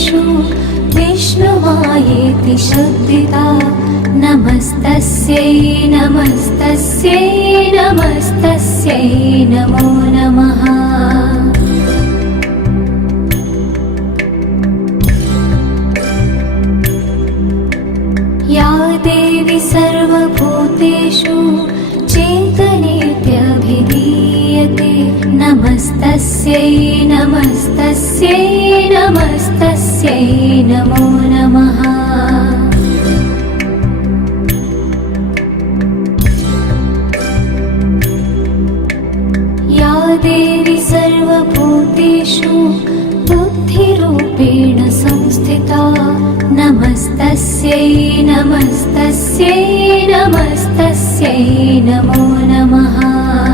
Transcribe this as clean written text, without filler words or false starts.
भूतेषु विष्णुमायेति शब्दिता नमस्तस्यै नमस्तस्यै नमस्तस्यै नमो नमः। या देवी सर्वभूतेषु चेतनेत्यभिधीयते नमस्तस्यै नमस्तस्यै नमस्तस्यै नमो नमः। या देवी सर्वभूतेषु बुद्धिरूपेण संस्थिता नमस्तस्यै नमस्तस्यै नमस्तस्यै नमो नमः।